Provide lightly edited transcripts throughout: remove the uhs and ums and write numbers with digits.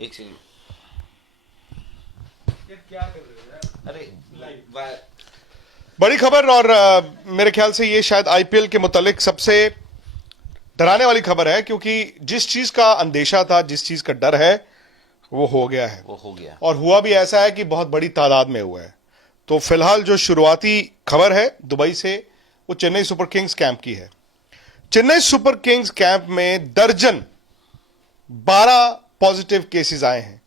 एक सेकंड, क्या कर रहे हो? अरे बड़ी खबर, और मेरे ख्याल से ये शायद आईपीएल के मुतालिक सबसे डराने वाली खबर है, क्योंकि जिस चीज का अंदेशा था, जिस चीज का डर है, वो हो गया है। वो हो गया, और हुआ भी ऐसा है कि बहुत बड़ी तादाद में हुआ है। तो फिलहाल जो शुरुआती खबर है दुबई से, वो चेन्नई सुपर किंग्स कैंप की है। चेन्नई सुपर किंग्स कैंप में दर्जन 12 पॉजिटिव केसेस आए हैं।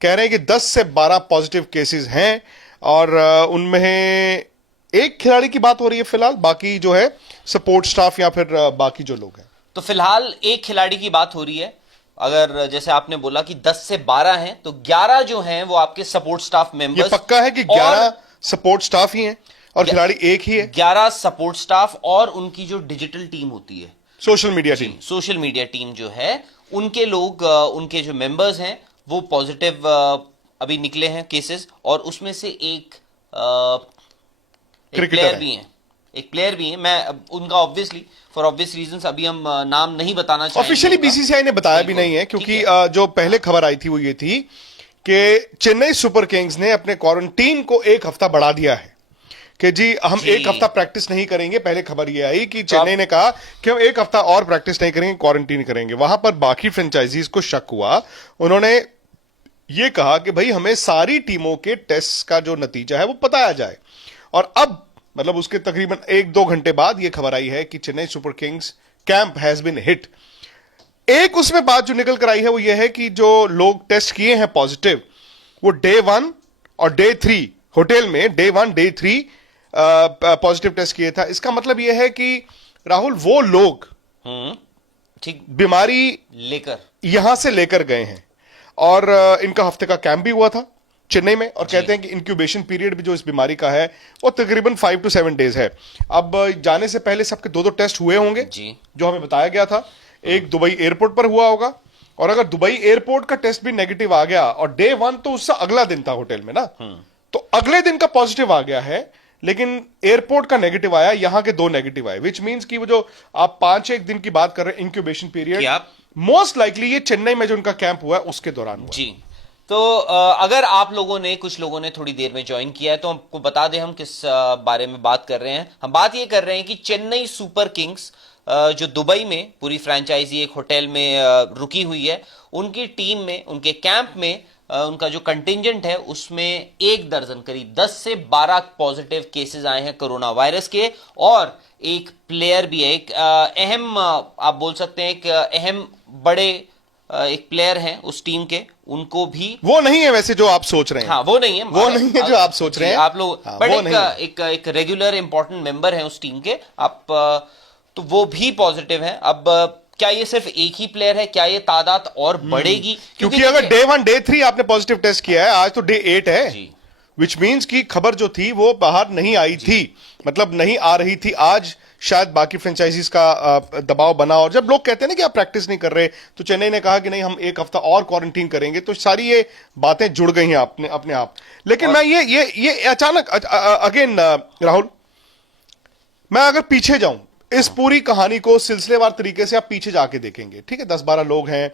कह रहे हैं कि 10 से 12 पॉजिटिव केसेस हैं, और उनमें एक खिलाड़ी की बात हो रही है फिलहाल, बाकी जो है सपोर्ट स्टाफ या फिर बाकी जो लोग हैं। तो फिलहाल एक खिलाड़ी की बात हो रही है। अगर जैसे आपने बोला कि 10 से 12 हैं, तो 11 जो हैं वो आपके सपोर्ट स्टाफ ये मेंबर्स। पक्का है कि 11 सपोर्ट स्टाफ ही हैं और खिलाड़ी एक ही है। 11 सपोर्ट स्टाफ और उनकी जो डिजिटल टीम होती है, social media team, social media team जो है, उनके लोग, उनके जो मेंबर्स हैं वो पॉजिटिव अभी निकले हैं केसेस। और उसमें से एक प्लेयर भी हैं, एक प्लेयर भी हैं। मैं उनका ऑब्वियसली फॉर ऑब्वियस रीजंस अभी हम नाम नहीं बताना चाहेंगे। ऑफिशियली बीसीसीआई ने बताया भी नहीं है, क्योंकि जो पहले खबर आई थी वो ये थी कि चेन्नई सुपर किंग्स ने अपने क्वारंटीन को एक हफ्ता बढ़ा दिया है, कि जी हम एक हफ्ता प्रैक्टिस नहीं करेंगे। पहले खबर ये आई कि चेन्नई ने कहा कि हम एक हफ्ता और प्रैक्टिस नहीं करेंगे, क्वारंटीन करेंगे। वहां पर बाकी फ्रेंचाइजीज को शक हुआ, उन्होंने ये कहा कि भाई हमें सारी टीमों के टेस्ट का जो नतीजा है वो बताया जाए। और अब मतलब उसके तकरीबन 1-2 घंटे बाद ये खबर आई है कि Chennai Super Kings camp has been hit. एक उसमें बात जो निकल कर आई है वो ये है कि जो लोग टेस्ट किए हैं पॉजिटिव, वो डे 1 और डे 3 होटल में, डे 1 डे 3 पॉजिटिव टेस्ट किए था। इसका मतलब यह है कि राहुल, वो लोग ठीक बीमारी लेकर यहां से लेकर गए हैं, और इनका हफ्ते का कैंप भी हुआ था चेन्नई में। और कहते हैं कि इंक्यूबेशन पीरियड भी जो इस बीमारी का है वो तकरीबन 5 to 7 डेज है। अब जाने से पहले सबके 2-2 टेस्ट हुए होंगे जी, जो हमें बताया गया था। एक दुबई एयरपोर्ट पर हुआ होगा, और अगर दुबई एयरपोर्ट का टेस्ट भी नेगेटिव आ गया, और डे 1 तो उससे अगला दिन था होटल में ना, तो अगले दिन का पॉजिटिव आ गया है, लेकिन एयरपोर्ट का नेगेटिव आया, यहां के 2 नेगेटिव आए, विच मींस कि वो जो आप 5-1 दिन की बात कर रहे हैं इंक्यूबेशन पीरियड, मोस्ट लाइकली ये चेन्नई में जो उनका कैंप हुआ है उसके दौरान हुआ जी। तो अगर आप लोगों ने, कुछ लोगों ने थोड़ी देर में ज्वाइन किया है, तो हमको बता दें हम किस बारे में बात कर रहे हैं। हम बात ये कर रहे हैं कि चेन्नई सुपर किंग्स जो दुबई में पूरी फ्रेंचाइजी एक होटल में रुकी हुई है, उनकी टीम में, उनके कैंप में उनका जो कंटिंजेंट है उसमें 1 दर्जन, करीब 10 से 12 पॉजिटिव केसेस आए हैं कोरोना वायरस के। और एक प्लेयर भी है, एक अहम, आप बोल सकते हैं एक अहम बड़े एक प्लेयर हैं उस टीम के, उनको भी, वो नहीं है वैसे जो आप सोच रहे हैं। हाँ वो नहीं है, वो नहीं है जो आप सोच रहे हैं आप लोग। हाँ, बट एक रेगुलर इंपॉर्टेंट मेंबर है उस टीम के आप, तो वो भी पॉजिटिव है। अब क्या ये सिर्फ एक ही प्लेयर है, क्या ये तादाद और बढ़ेगी? क्योंकि अगर डे 1 डे 3 आपने पॉजिटिव टेस्ट किया है, आज तो डे 8 है, विच मीन्स की खबर जो थी वो बाहर नहीं आई थी, मतलब नहीं आ रही थी। आज शायद बाकी फ्रेंचाइजीज का दबाव बना, और जब लोग कहते हैं ना कि आप प्रैक्टिस नहीं कर रहे, तो चेन्नई ने कहा कि नहीं हम एक हफ्ता और क्वारंटीन करेंगे, तो सारी ये बातें जुड़ गई हैं अपने आप। लेकिन मैं ये अचानक अगेन राहुल, मैं अगर पीछे जाऊं इस पूरी कहानी को सिलसिलेवार तरीके से आप पीछे जाके देखेंगे, ठीक है, 10-12 लोग हैं,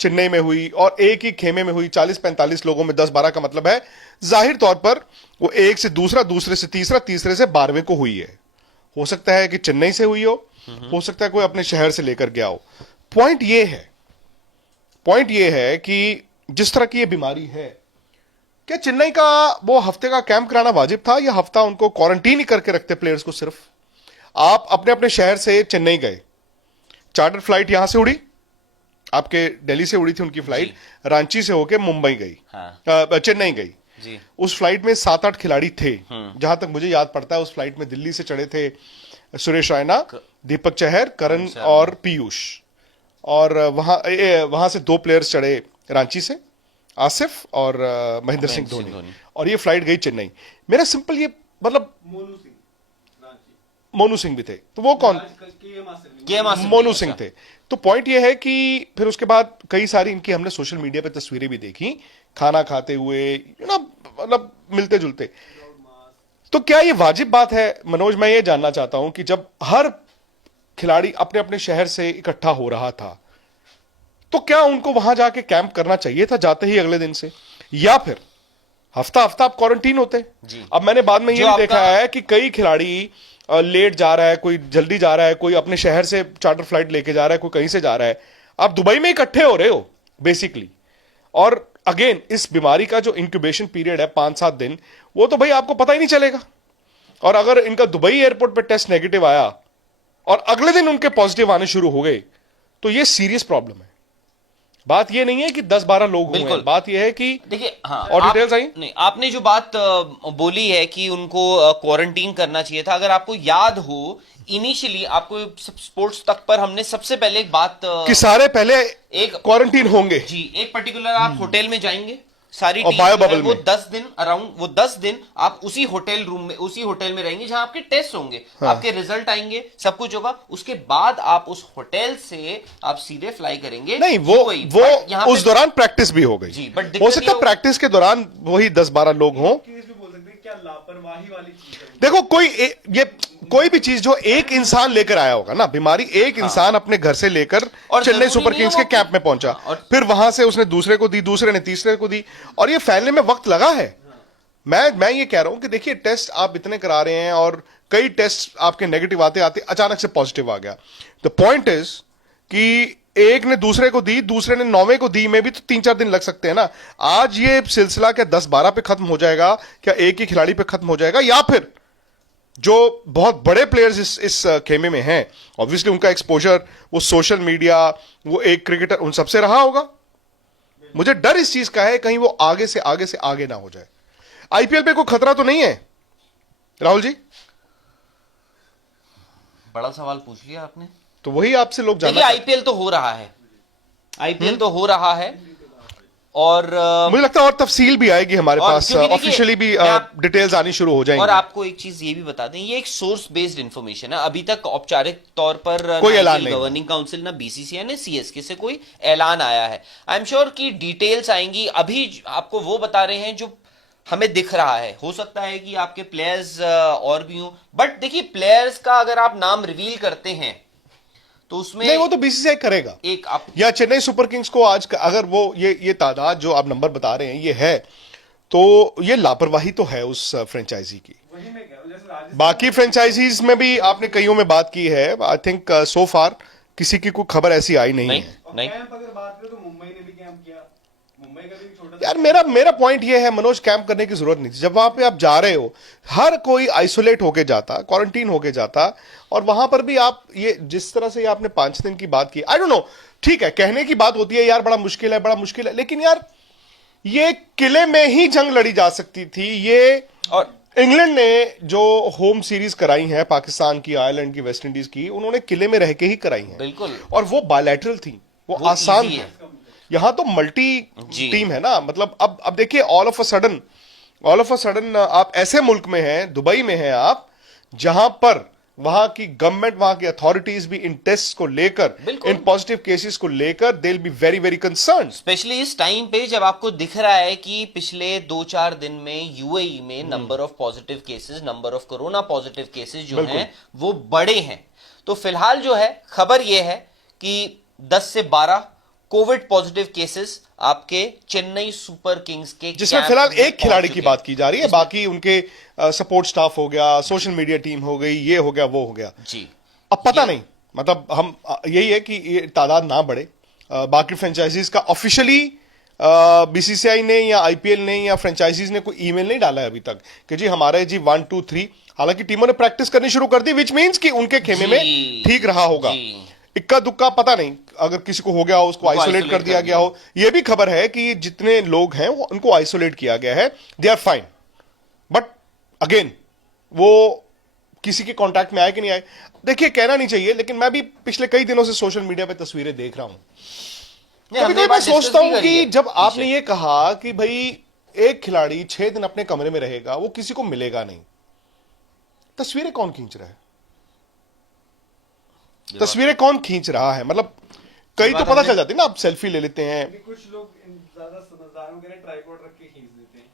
चेन्नई में हुई, और एक ही खेमे में हुई, 40-45 लोगों में 10-12 का मतलब है जाहिर तौर पर वो एक से दूसरा, दूसरे से तीसरा, तीसरे से 12वें को हुई है। हो सकता है कि चेन्नई से हुई हो सकता है कोई अपने शहर से लेकर गया हो। पॉइंट ये है कि जिस तरह की ये बीमारी है, क्या चेन्नई का वो हफ्ते का कैंप कराना वाजिब था, या हफ्ता उनको क्वारंटीन ही करके रखते प्लेयर्स को? सिर्फ आप अपने अपने शहर से चेन्नई गए, चार्टर फ्लाइट यहां से उड़ी, आपके दिल्ली से उड़ी थी उनकी फ्लाइट, रांची से होके मुंबई गई, चेन्नई गई जी। उस फ्लाइट में 7-8 खिलाड़ी थे, जहां तक मुझे याद पड़ता है। उस फ्लाइट में दिल्ली से चढ़े थे सुरेश रैना, दीपक चहर, करण और पीयूष, और वहां से 2 प्लेयर्स चढ़े रांची से, आसिफ और महेंद्र सिंह धोनी, और ये फ्लाइट गई चेन्नई। मेरा सिंपल ये मतलब, मोनू सिंह भी थे, तो वो कौन? मोनू सिंह थे। तो पॉइंट ये है कि फिर उसके बाद कई सारी इनकी हमने सोशल मीडिया पे तस्वीरें भी देखी, खाना खाते हुए, मतलब मिलते जुलते। तो क्या ये वाजिब बात है मनोज? मैं ये जानना चाहता हूं कि जब हर खिलाड़ी अपने अपने शहर से इकट्ठा हो रहा था, तो क्या उनको वहां जाके कैंप करना चाहिए था जाते ही अगले दिन से, या फिर हफ्ता हफ्ता आप क्वारंटीन होते? अब मैंने बाद में ये भी देखा है कि कई खिलाड़ी लेट जा रहा है, कोई जल्दी जा रहा है, कोई अपने शहर से चार्टर फ्लाइट लेके जा रहा है, कोई कहीं से जा रहा है, आप दुबई में इकट्ठे हो रहे हो बेसिकली। और अगेन इस बीमारी का जो इंक्यूबेशन पीरियड है 5-7 दिन, वो तो भाई आपको पता ही नहीं चलेगा। और अगर इनका दुबई एयरपोर्ट पे टेस्ट नेगेटिव आया और अगले दिन उनके पॉजिटिव आने शुरू हो गए, तो ये सीरियस प्रॉब्लम है। बात ये नहीं है कि 10-12 लोग हुए हैं, बात ये है कि देखिए, हाँ, और डिटेल्स आई नहीं, आपने जो बात बोली है कि उनको क्वारंटीन करना चाहिए था, अगर आपको याद हो इनिशियली आपको स्पोर्ट्स तक पर हमने सबसे पहले एक बात कि सारे पहले एक क्वारंटीन होंगे जी, एक पर्टिकुलर आप होटल में जाएंगे, सारी और टीम बायो जो है बबल वो में 10 दिन अराउंड, वो 10 दिन आप उसी होटल रूम में, उसी होटल में रहेंगे जहां आपके टेस्ट होंगे, आपके रिजल्ट आएंगे, सब कुछ होगा, उसके बाद आप उस होटल से आप सीधे फ्लाई करेंगे। नहीं, वो उस दौरान प्रैक्टिस भी हो गई जी, बट हो सकता है प्रैक्टिस के दौरान वही 10-12 लोग हों। क्या लापरवाही वाली चीज है? देखो ये कोई भी चीज जो एक इंसान लेकर आया होगा ना, बीमारी एक इंसान अपने घर से लेकर और चेन्नई जरूरी सुपर नहीं किंग्स है के कैंप में पहुंचा, फिर वहां से उसने दूसरे को दी, दूसरे ने तीसरे को दी, और ये फैलने में वक्त लगा है। मैं ये कह रहा हूं कि देखिए, टेस्ट आप इतने करा रहे हैं और कई टेस्ट आपके नेगेटिव आते आते अचानक से पॉजिटिव आ गया। द पॉइंट इज कि एक ने दूसरे को दी, दूसरे ने 9वें को दी, में भी तो 3-4 दिन लग सकते हैं ना। आज ये सिलसिला क्या 10-12 पे खत्म हो जाएगा, क्या एक ही खिलाड़ी पे खत्म हो जाएगा, या फिर जो बहुत बड़े प्लेयर्स इस खेमे में हैं, ऑब्वियसली उनका एक्सपोजर, वो सोशल मीडिया, वो एक क्रिकेटर, उन सबसे रहा होगा। मुझे डर इस चीज का है कहीं वो आगे से आगे ना हो जाए। आईपीएल पे कोई खतरा तो नहीं है राहुल जी? बड़ा सवाल पूछ लिया आपने। तो वही आपसे लोग जानना। देखिए, आईपीएल तो हो रहा है, आईपीएल तो हो रहा है, और मुझे लगता है और तफसील भी आएगी हमारे पास, ऑफिशियली भी डिटेल्स आनी शुरू हो जाएंगी। और आपको एक चीज ये भी बता दें, ये एक सोर्स बेस्ड इंफॉर्मेशन है, अभी तक औपचारिक तौर पर कोई ऐलान नहीं, गवर्निंग काउंसिल ना बीसीसीआई ने सीएसके से कोई ऐलान आया है। आई एम श्योर कि डिटेल्स आएंगी। अभी आपको वो बता रहे हैं जो हमें दिख रहा है। हो सकता है कि आपके प्लेयर्स और भी हों, बट देखिए, प्लेयर्स का अगर आप नाम रिवील करते हैं तो उसमें नहीं, वो तो बीसीसीआई करेगा। एक आप या चेन्नई सुपर किंग्स को आज अगर वो ये तादाद जो आप नंबर बता रहे हैं ये है, तो ये लापरवाही तो है उस फ्रेंचाइजी की। बाकी फ्रेंचाइजीज में भी आपने कईयों में बात की है, आई थिंक सो फार किसी की कोई खबर ऐसी आई नहीं है। नहीं, कैंप अगर बात करें तो मुंबई ने भी कैंप किया, मुंबई का भी छोटा यार मेरा पॉइंट ये है मनोज, कैंप करने की जरूरत नहीं थी। जब वहां पे आप जा रहे हो, हर कोई आइसोलेट होके जाता, क्वारंटीन होके जाता, और वहां पर भी आप ये जिस तरह से आपने 5 दिन की बात की, आई डोंट नो, ठीक है कहने की बात होती है यार बड़ा मुश्किल है, लेकिन यार ये किले में ही जंग लड़ी जा सकती थी। ये और इंग्लैंड ने जो होम सीरीज कराई है पाकिस्तान की, आयरलैंड की, वेस्ट इंडीज की, उन्होंने किले में रह के ही कराई है, बिल्कुल, और वो बायलैटरल थी, वो आसान easy है। यहां तो मल्टी टीम है ना, मतलब अब देखिए, ऑल ऑफ अ सडन आप ऐसे मुल्क में हैं, दुबई में हैं आप, जहां पर वहां की गवर्नमेंट, वहां की अथॉरिटीज भी इन टेस्ट को लेकर, इन पॉजिटिव केसेस को लेकर, they will be very very concern. Specially इस टाइम पे जब आपको दिख रहा है कि पिछले 2-4 दिन में यूएई में number of positive cases, number of corona positive cases जो हैं वो बड़े हैं। तो फिलहाल जो है खबर ये है कि 10 से 12 कोविड पॉजिटिव केसेस आपके चेन्नई सुपर किंग्स के, जिसमें फिलहाल एक खिलाड़ी की बात की जा रही है, बाकी उनके सपोर्ट स्टाफ हो गया, सोशल मीडिया टीम हो गई, ये हो गया, वो हो गया जी। अब पता नहीं, मतलब हम यही है कि ये तादाद ना बढ़े। बाकी फ्रेंचाइजीज का ऑफिशियली बीसीसीआई ने या आईपीएल ने या फ्रेंचाइजीज ने कोई ईमेल नहीं डाला है अभी तक कि जी हमारे जी 1, 2, 3, हालांकि टीमों ने प्रैक्टिस करनी शुरू कर दी, विच मीन्स कि उनके खेमे में ठीक रहा होगा। इक्का दुक्का पता नहीं, अगर किसी को हो गया हो उसको आइसोलेट कर दिया गया हो। यह भी खबर है कि जितने लोग हैं वो उनको आइसोलेट किया गया है, they are fine, but again वो किसी के कांटेक्ट में आए कि नहीं आए, देखिए कहना नहीं चाहिए, लेकिन मैं भी पिछले कई दिनों से सोशल मीडिया पे तस्वीरें देख रहा हूं। कभी-कभी मैं सोचता हूं कि जब आपने ये कहा कि भाई एक खिलाड़ी 6 दिन अपने कमरे में रहेगा, वो किसी को मिलेगा नहीं, तस्वीरें कौन खींच रहा है? तस्वीरें कौन खींच रहा है? मतलब कई तो पता चल जाती है ना, आप सेल्फी ले लेते हैं, कुछ लोग ज्यादा समझदारों के लिए ट्राइपॉड रख के खींच देते हैं।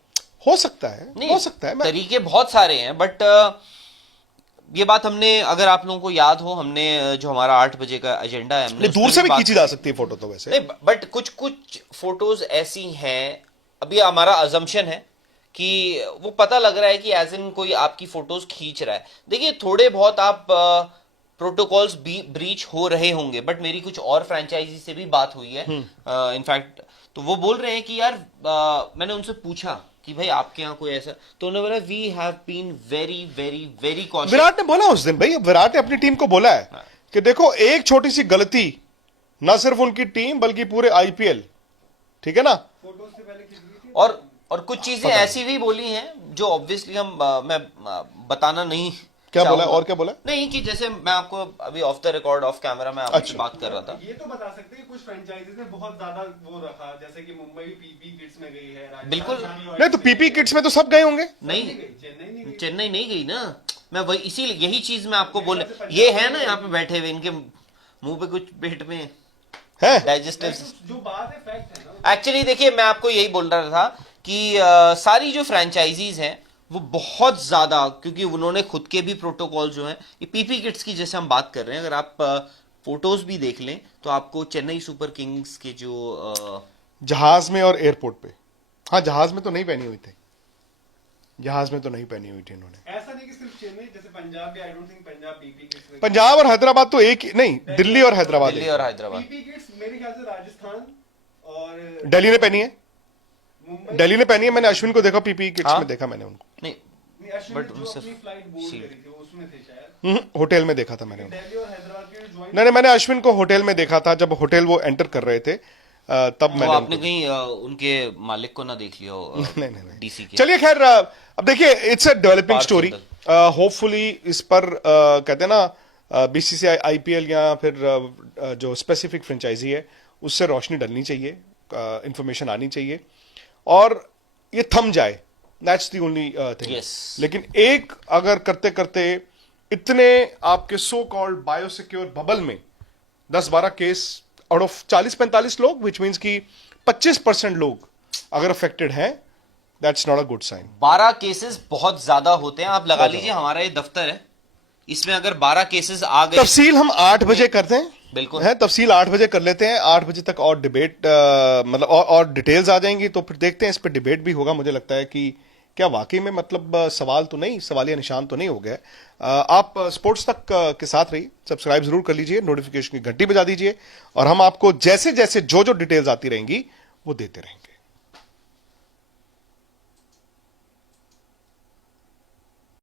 हो सकता है, हो सकता है, तरीके बहुत सारे हैं, बट ये बात हमने, अगर आप लोगों को याद हो, हमने जो हमारा 8 बजे का एजेंडा है, हमने नहीं, दूर उसमें से भी बात खींची जा सकती है फोटो तो वैसे। नहीं, बट कुछ कुछ फोटोज ऐसी हैं, अभी हमारा अजम्पशन है कि वो पता लग रहा है कि एज इन कोई आपकी फोटोज खींच रहा है। देखिए, थोड़े बहुत आप प्रोटोकॉल्स ब्रीच हो रहे होंगे, बट मेरी कुछ और फ्रेंचाइजी से भी बात हुई है इनफैक्ट, तो वो बोल रहे हैं कि यार, मैंने उनसे पूछा कि भाई आपके यहाँ कोई ऐसा, तो उन्होंने बोला we have been very very very cautious. Virat ने बोला उस दिन, भाई विराट ने अपनी टीम को बोला है कि देखो, एक छोटी सी गलती ना सिर्फ उनकी टीम बल्कि पूरे आईपीएल, ठीक है ना, फोटोज से पहले खींच ली थी। और कुछ चीजें ऐसी भी बोली हैं जो ऑब्वियसली मैं बताना नहीं। क्या बोला चाहूंगा। और क्या बोला? नहीं, कि जैसे मैं आपको अभी of the record, of camera में आपसे अच्छा। बात कर रहा था। ये तो बता सकते हैं कि कुछ फ्रेंचाइजीज ने बहुत ज्यादा वो रखा, जैसे कि मुंबई पीपी किड्स में गई है, राजस्थान बिल्कुल। रॉयल्स नहीं तो में पीपी गई किट्स में तो सब गए होंगे। नहीं, है। चेन्नई नहीं गई। चेन्नई नहीं गई ना, मैं वही इसीलिए यही चीज मैं आपको बोल, ये है ना यहाँ पे बैठे हुए, इनके मुंह पे कुछ पेट में है डाइजेस्टिव। जो बात है फैक्ट है ना। एक्चुअली देखिए, मैं आपको यही बोल रहा था कि सारी जो फ्रेंचाइजीज हैं वो बहुत ज्यादा, क्योंकि उन्होंने खुद के भी प्रोटोकॉल जो हैं, ये पीपी किट्स की जैसे हम बात कर रहे हैं, अगर आप फोटोज भी देख लें तो आपको चेन्नई सुपर किंग्स के जो जहाज में और एयरपोर्ट पे, हाँ जहाज में तो नहीं पहनी हुई थी, जहाज में तो नहीं पहनी हुई थी इन्होंने। ऐसा नहीं कि सिर्फ चेन्नई, जैसे पंजाब भी, I don't think Punjab PP kids में। पंजाब और हैदराबाद तो एक ही नहीं, दिल्ली और हैदराबाद दिल्ली एक। और हैदराबाद। पीपी किड्स मेरे ख्याल से राजस्थान और दिल्ली ने पहनी है, मुंबई। दिल्ली ने पहनी है, मैंने अश्विन को देखा पीपी किट्स हाँ? में देखा मैंने उनको। नहीं, नहीं, अश्विन बट ने जो उनसे अपनी फ्लाइट बोर्ड शील्ड। करी थी वो उसमें थे शायद। होटल में देखा था मैंने उनको। दिल्ली और हैदराबाद के जो ज्वाइन नहीं, मैंने अश्विन को होटल में देखा था, जब होटल वो एंटर कर रहे थे तब तो मैंने आपने उनको- कहीं उनके मालिक को ना देख लिया हो, नहीं। डीसी के। चलिए खैर, अब देखिए, it's a developing path story. Hopefully इस पर कहते हैं ना, बीसीसीआई आईपीएल या फिर जो स्पेसिफिक फ्रेंचाइजी है उससे रोशनी डलनी चाहिए, इंफॉर्मेशन आनी चाहिए और ये थम जाए, that's the only thing. Yes. लेकिन एक अगर करते करते इतने आपके सो कॉल्ड बायोसिक्योर बबल में 10-12 केस आउट ऑफ 40-45 लोग, विच मीन्स कि 25% लोग अगर अफेक्टेड हैं, that's not a good sign. 12 cases बहुत ज्यादा होते हैं। आप लगा लीजिए, हमारा ये दफ्तर है, इसमें अगर 12 केसेस आ गए, तफसील हम 8 बजे करते हैं, बिल्कुल है तफसील 8 बजे कर लेते हैं। 8 बजे तक और डिबेट, मतलब और डिटेल्स आ जाएंगी, तो फिर देखते हैं, इस पर डिबेट भी होगा। मुझे लगता है कि क्या वाकई में मतलब सवाल तो नहीं, सवालिया निशान तो नहीं हो गया। आप स्पोर्ट्स तक के साथ रहिए, सब्सक्राइब जरूर कर लीजिए, नोटिफिकेशन की घंटी बजा दीजिए और हम आपको जैसे जैसे जो डिटेल्स आती रहेंगी वो देते रहेंगे।